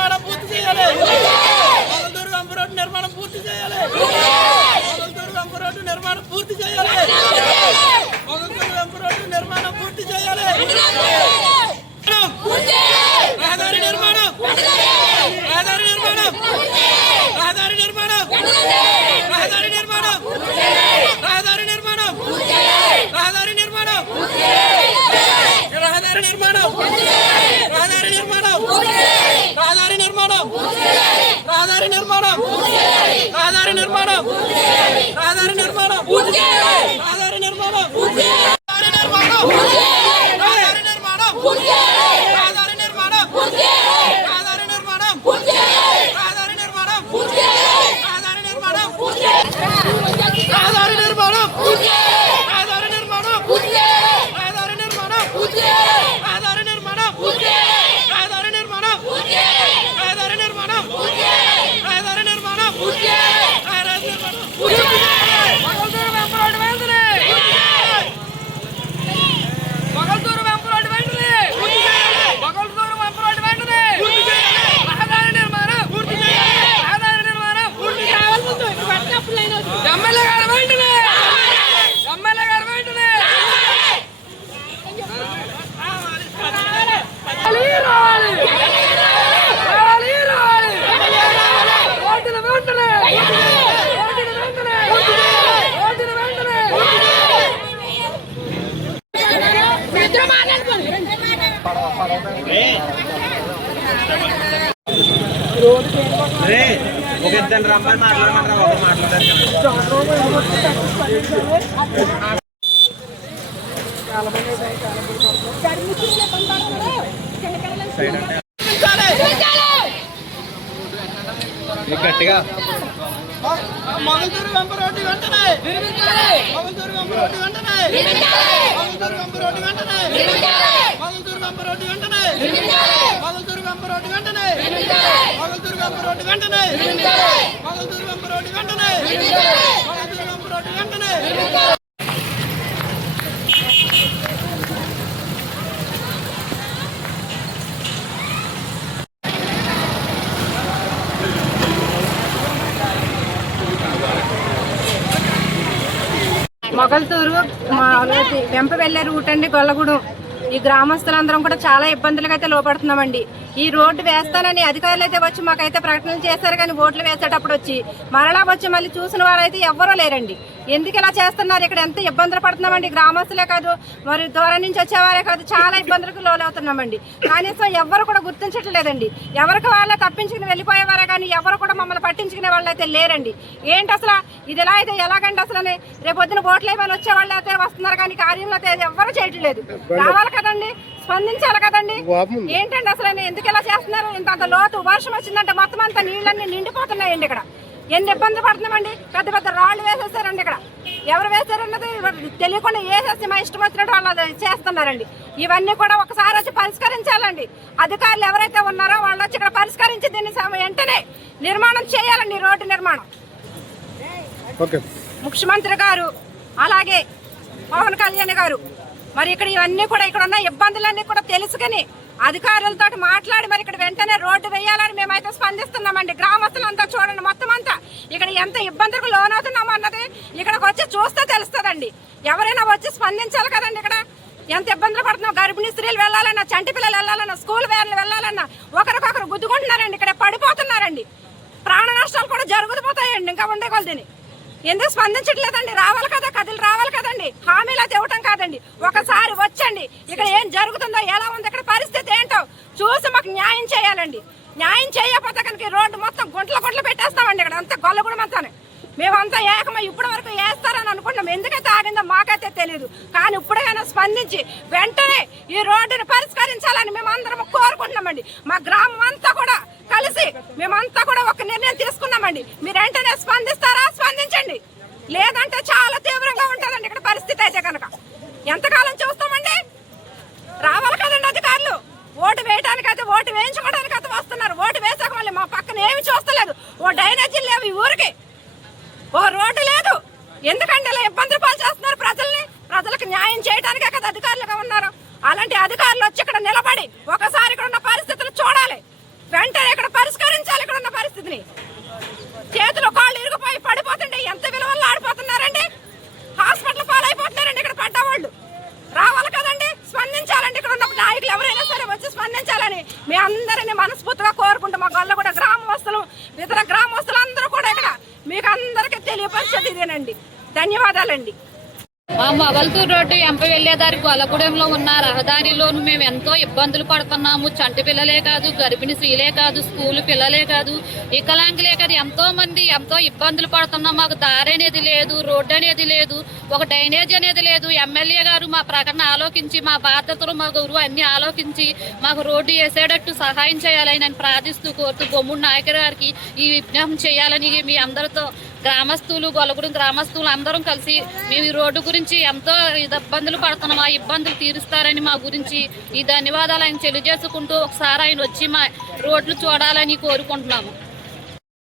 నిర్మాణం పూర్తి చేయాలి. మొగల్తూరు వంపు రోడ్డు నిర్మాణం పూర్తి చేయాలి. మొగల్తూరు వంపు రోడ్డు నిర్మాణం పూర్తి చేయాలి. మొగల్తూరు వంపు రోడ్డు నిర్మాణం పూర్తి చేయాలి. రహదారి నిర్మాణం, రహదారి నిర్మాణం, రహదారి నిర్మాణం, రహదారి నిర్మాణం, రహదారి నిర్మాణం, రహదారి నిర్మాణం, రహదారి నిర్మాణం, రహదారి నిర్మాణం, రహదారి నిర్మాణం, రహదారి నిర్మాణం, రహదారి నిర్మాణం, రహదారి నిర్మాణం, రహదారి నిర్మాణం, ఒక ఇద్దరు రమ్మని మాట్లాడమంటారా? ఒక గట్టిగా మొగల్తూరు వంపు రోడ్డు వెంటనే, మొగల్తూరు వంపు రోడ్డు వెంటనే, మొగల్తూరు వంపు రోడ్డు వెంటనే, మొగల్తూరు వంపు రోడ్డు వెంటనే, మొగల్తూరు వంపు రోడ్డు వెంటనే, మొగల్తూరు వంపు రోడ్డు వెంటనే, మొగల్తూరు వంపు రోడ్డు వెంటనే, మొగల్తూరు వంపు రోడ్డు వెంటనే. మొగల్తూరు వెంప వెళ్లే రూట్ అండి గొల్లగూడెం. ఈ గ్రామస్తులందరం కూడా చాలా ఇబ్బందులకు అయితే లోపడుతున్నామండి. ఈ రోడ్డు వేస్తానని అధికారులు అయితే వచ్చి మాకైతే ప్రకటనలు చేశారు, కానీ ఓట్లు వేసేటప్పుడు వచ్చి మరలా వచ్చి మళ్ళీ చూసిన వారైతే ఎవ్వరూ లేరండి. ఎందుకు ఇలా చేస్తున్నారు? ఇక్కడ ఎంత ఇబ్బందులు పడుతున్నామండి. గ్రామస్తులే కాదు, మరి దూరం నుంచి వచ్చేవారే కాదు, చాలా ఇబ్బందులకు లోనవుతున్నామండి. కనీసం ఎవరు కూడా గుర్తించట్లేదండి. ఎవరికి వాళ్ళే తప్పించుకుని వెళ్ళిపోయేవారే కానీ ఎవరు కూడా మమ్మల్ని పట్టించుకునే వాళ్ళు అయితే లేరండి. ఏంటి అసలు ఇది ఎలా అయితే ఎలాగండి? అసలు రేపొద్దున ఓట్లు ఏమైనా వచ్చే వాళ్ళు అయితే వస్తున్నారు, కానీ కార్యంలో అయితే ఎవరు చేయట్లేదు. రావాలి కదండి, స్పందించాలి కదండి. ఏంటండి అసలు ఎందుకు ఇలా చేస్తున్నారు? ఇంత లోతు వర్షం వచ్చిందంటే మొత్తం అంతా నీళ్ళన్నీ నిండిపోతున్నాయండి. ఇక్కడ ఎన్ని ఇబ్బందులు పడుతున్నామండి. పెద్ద పెద్ద రాళ్ళు వేసేసారండి. ఇక్కడ ఎవరు వేసారన్నది తెలియకుండా వేసేసి మా ఇష్టం వచ్చినట్టు వాళ్ళు చేస్తున్నారండి. ఇవన్నీ కూడా ఒకసారి వచ్చి పరిష్కరించాలండి. అధికారులు ఎవరైతే ఉన్నారో వాళ్ళు వచ్చి ఇక్కడ పరిష్కరించి దీన్ని వెంటనే నిర్మాణం చేయాలండి. రోడ్డు నిర్మాణం ముఖ్యమంత్రి గారు అలాగే పవన్ కళ్యాణ్ గారు మరి ఇక్కడ ఇవన్నీ కూడా ఇక్కడ ఉన్న ఇబ్బందులన్నీ కూడా తెలుసుకుని అధికారులతో మాట్లాడి మరి ఇక్కడ వెంటనే రోడ్డు వేయాలని మేమైతే స్పందిస్తున్నామండి. గ్రామస్తులంతా చూడండి, మొత్తం అంతా ఇక్కడ ఎంత ఇబ్బందులకు లోనవుతున్నాము అన్నది ఇక్కడికి వచ్చి చూస్తే తెలుస్తుందండి. ఎవరైనా వచ్చి స్పందించాలి కదండి. ఇక్కడ ఎంత ఇబ్బందులు పడుతున్నాం. గర్భిణీ స్త్రీలు వెళ్ళాలన్నా, చంటి పిల్లలు వెళ్ళాలన్నా, స్కూల్ వ్యాన్లు వెళ్ళాలన్నా ఒకరికొకరు గుద్దుకుంటున్నారండి. ఇక్కడ పడిపోతున్నారండి. ప్రాణ నష్టాలు కూడా జరుగుతుపోతాయండి. ఇంకా ఉండే కొద్దిని ఎందుకు స్పందించట్లేదండి? రావాలి కదా, కథలు రావాలి కదండి. హామీలా ఇవ్వటం కాదండి. ఒకసారి వచ్చండి, ఇక్కడ ఏం జరుగుతుందో, ఎలా ఉంది ఇక్కడ పరిస్థితి ఏంటో చూసి మాకు న్యాయం చేయాలండి. న్యాయం చేయకపోతే కనుక రోడ్డు మొత్తం గుంటలు పెట్టేస్తామండి. ఇక్కడ అంతా గొల్లగూడెం అంతానే మేమంతా ఏకమై ఇప్పటి వరకు వేస్తారని అనుకుంటాం. ఎందుకైతే ఆగిందో మాకైతే తెలియదు, కానీ ఇప్పుడైనా స్పందించి వెంటనే ఈ రోడ్డుని పరిష్కరించాలని మేమందరం కోరుకుంటున్నామండి. మా గ్రామం అంతా కూడా కలిసి మేమంతా కూడా ఒక నిర్ణయం తీసుకున్నామండి. మీరు వెంటనే స్పందిస్తారా? స్పందించండి, లేదంటే చాలా తీవ్రంగా ఉంటుందండి ఇక్కడ పరిస్థితి. అయితే కనుక ఎంతకాలం చూస్తామండి? రావాలి కదండి అధికారులు. ఓటు వేయడానికైతే, ఓటు వేయించుకోవడానికి అయితే వస్తున్నారు. ఓటు వేసాక మళ్ళీ మా పక్కన ఏమి చూస్తలేదు. ఓ డ్రైనేజీలు లేవు ఈ ఊరికి, ఓ రోడ్డు లేదు. ఎందుకంటే ఇలా ఇబ్బందులు పాలు చేస్తున్నారు ప్రజల్ని. ప్రజలకు న్యాయం చేయడానికే కదా అధికారులుగా ఉన్నారు. అలాంటి అధికారులు వచ్చి ఇక్కడ నిలబడి ఒకసారి ఇక్కడ ఉన్న పరిస్థితులు చూడాలి. వెంటనే ఇక్కడ చేయాలని మీ అందరినీ మనస్ఫూర్తిగా కోరుకుంటూ మా గొల్లగూడ గ్రామస్తులు ఇతర గ్రామస్తులు అందరూ కూడా ఇక్కడ మీకు అందరికీ తెలియపరిచేది ఇదేనండి. ధన్యవాదాలండి. మా మొగల్తూరు రోడ్డు ఎంప వెళ్లేదారి గొల్లగూడెంలో ఉన్న రహదారిలోను మేము ఎంతో ఇబ్బందులు పడుతున్నాము. చంటి పిల్లలే కాదు, గర్భిణీ స్త్రీలే కాదు, స్కూల్ పిల్లలే కాదు, వికలాంగులే కాదు, ఎంతో మంది ఎంతో ఇబ్బందులు పడుతున్నాం. మాకు దారి అనేది లేదు, రోడ్డు అనేది లేదు, ఒక డ్రైనేజ్ అనేది లేదు. ఎమ్మెల్యే గారు మా ప్రకటన ఆలోచించి మా బాధ్యతలు మా గౌరవ అన్ని ఆలోచించి మాకు రోడ్డు వేసేటట్టు సహాయం చేయాలని నేను ప్రార్థిస్తూ కోరుతూ బొమ్ముడు నాయకుడు గారికి ఈ విజ్ఞాపం చేయాలని మీ అందరితో గ్రామస్తులు గొల్లగూడెం గ్రామస్తులు అందరం కలిసి మేము ఈ రోడ్డు గురించి ఎంతో ఇబ్బందులు పడుతున్నాం. ఆ ఇబ్బందులు తీరుస్తారని మా గురించి ఈ ధన్యవాదాలు ఆయన తెలియజేసుకుంటూ ఒకసారి ఆయన వచ్చి మా రోడ్లు చూడాలని కోరుకుంటున్నాము.